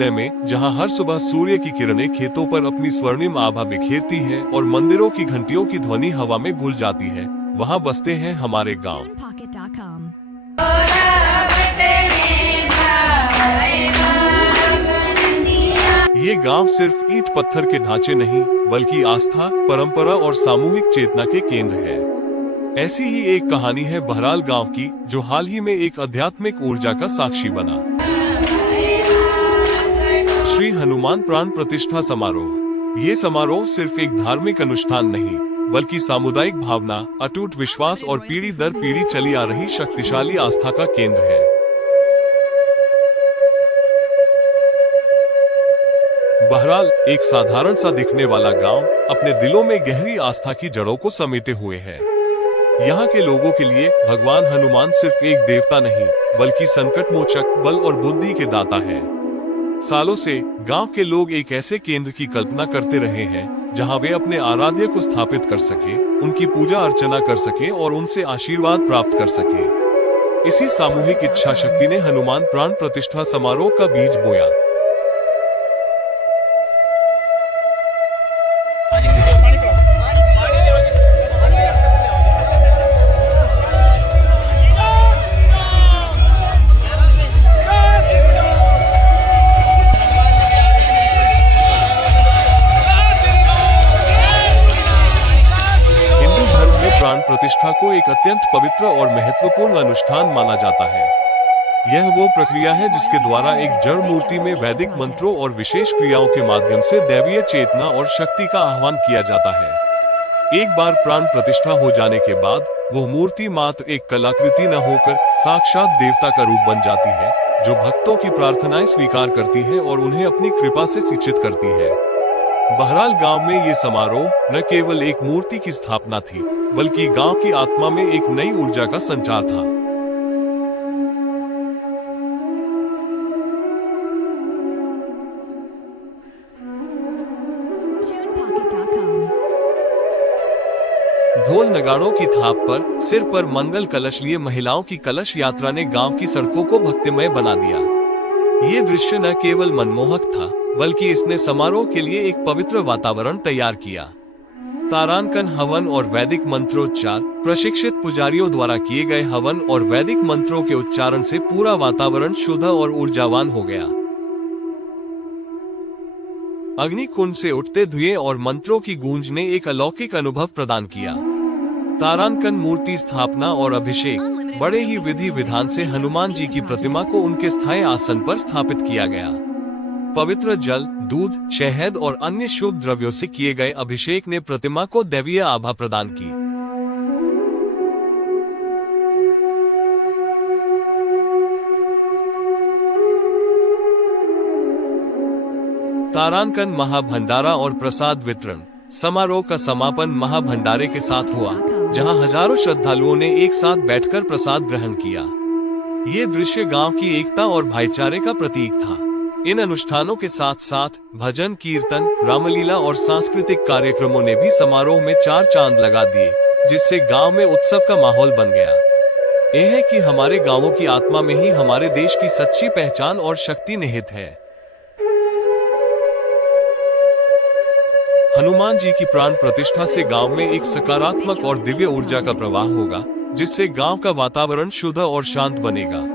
सूर्योदय में, जहां हर सुबह सूर्य की किरणें खेतों पर अपनी स्वर्णिम आभा बिखेरती हैं और मंदिरों की घंटियों की ध्वनि हवा में घुल जाती है, वहां बसते हैं हमारे गांव। ये गांव सिर्फ ईंट पत्थर के ढांचे नहीं, बल्कि आस्था, परंपरा और सामूहिक चेतना के केंद्र है। ऐसी ही एक कहानी है बहराल गांव की, जो हाल ही में एक आध्यात्मिक ऊर्जा का साक्षी बना। श्री हनुमान प्राण प्रतिष्ठा समारोह। ये समारोह सिर्फ एक धार्मिक अनुष्ठान नहीं, बल्कि सामुदायिक भावना, अटूट विश्वास और पीढ़ी दर पीढ़ी चली आ रही शक्तिशाली आस्था का केंद्र है। बहराल एक साधारण सा दिखने वाला गांव, अपने दिलों में गहरी आस्था की जड़ों को समेटे हुए है। यहाँ के लोगों के लिए भगवान हनुमान सिर्फ एक देवता नहीं, बल्कि संकट मोचक, बल और बुद्धि के दाता है। सालों से गांव के लोग एक ऐसे केंद्र की कल्पना करते रहे हैं, जहां वे अपने आराध्य को स्थापित कर सके, उनकी पूजा अर्चना कर सके और उनसे आशीर्वाद प्राप्त कर सके। इसी सामूहिक इच्छा शक्ति ने हनुमान प्राण प्रतिष्ठा समारोह का बीज बोया। प्राण प्रतिष्ठा को एक अत्यंत पवित्र और महत्वपूर्ण अनुष्ठान माना जाता है। यह वो प्रक्रिया है जिसके द्वारा एक जड़ मूर्ति में वैदिक मंत्रों और विशेष क्रियाओं के माध्यम से दैवीय चेतना और शक्ति का आह्वान किया जाता है। एक बार प्राण प्रतिष्ठा हो जाने के बाद वो मूर्ति मात्र एक कलाकृति न होकर साक्षात देवता का रूप बन जाती है, जो भक्तों की प्रार्थनाएं स्वीकार करती है और उन्हें अपनी कृपा से सिंचित करती है। बहराल गांव में ये समारोह न केवल एक मूर्ति की स्थापना थी, बल्कि गांव की आत्मा में एक नई ऊर्जा का संचार था। ढोल नगाड़ों की थाप पर, सिर पर मंगल कलश लिए महिलाओं की कलश यात्रा ने गांव की सड़कों को भक्तिमय बना दिया। ये दृश्य न केवल मनमोहक था, बल्कि इसने समारोह के लिए एक पवित्र वातावरण तैयार किया। तारांकन, हवन और वैदिक मंत्रोच्चार, प्रशिक्षित पुजारियों द्वारा किए गए हवन और वैदिक मंत्रों के उच्चारण से पूरा वातावरण शुद्ध और ऊर्जावान हो गया। अग्निकुंड से उठते धुएं और मंत्रों की गूंज ने एक अलौकिक अनुभव प्रदान किया। तारांकन, मूर्ति स्थापना और अभिषेक, बड़े ही विधि विधान से हनुमान जी की प्रतिमा को उनके स्थायी आसन पर स्थापित किया गया। पवित्र जल, दूध, शहद और अन्य शुभ द्रव्यों से किए गए अभिषेक ने प्रतिमा को दैवीय आभा प्रदान की। तारांकन, महाभंडारा और प्रसाद वितरण। समारोह का समापन महाभंडारे के साथ हुआ, जहां हजारों श्रद्धालुओं ने एक साथ बैठकर प्रसाद ग्रहण किया। ये दृश्य गांव की एकता और भाईचारे का प्रतीक था। इन अनुष्ठानों के साथ साथ भजन, कीर्तन, रामलीला और सांस्कृतिक कार्यक्रमों ने भी समारोह में चार चांद लगा दिए, जिससे गांव में उत्सव का माहौल बन गया। यह है कि हमारे गांवों की आत्मा में ही हमारे देश की सच्ची पहचान और शक्ति निहित है। हनुमान जी की प्राण प्रतिष्ठा से गांव में एक सकारात्मक और दिव्य ऊर्जा का प्रवाह होगा, जिससे गांव का वातावरण शुद्ध और शांत बनेगा।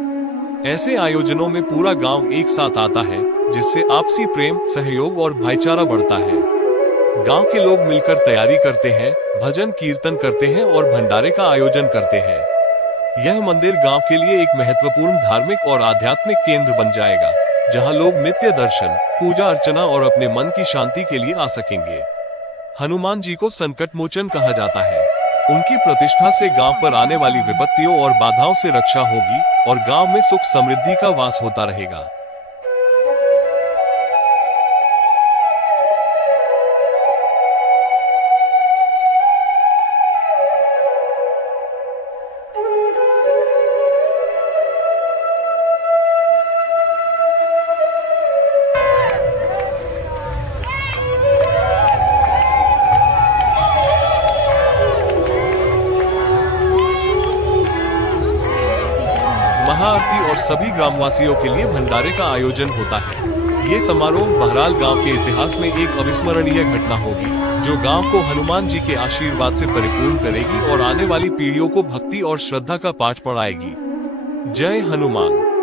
ऐसे आयोजनों में पूरा गांव एक साथ आता है, जिससे आपसी प्रेम, सहयोग और भाईचारा बढ़ता है। गांव के लोग मिलकर तैयारी करते हैं, भजन कीर्तन करते हैं और भंडारे का आयोजन करते हैं। यह मंदिर गांव के लिए एक महत्वपूर्ण धार्मिक और आध्यात्मिक केंद्र बन जाएगा, जहां लोग नित्य दर्शन, पूजा अर्चना और अपने मन की शांति के लिए आ सकेंगे। हनुमान जी को संकट मोचन कहा जाता है। उनकी प्रतिष्ठा से गांव पर आने वाली विपत्तियों और बाधाओं से रक्षा होगी और गांव में सुख समृद्धि का वास होता रहेगा। महाआरती और सभी ग्रामवासियों के लिए भंडारे का आयोजन होता है। ये समारोह बहराल गांव के इतिहास में एक अविस्मरणीय घटना होगी, जो गांव को हनुमान जी के आशीर्वाद से परिपूर्ण करेगी और आने वाली पीढ़ियों को भक्ति और श्रद्धा का पाठ पढ़ाएगी। जय हनुमान।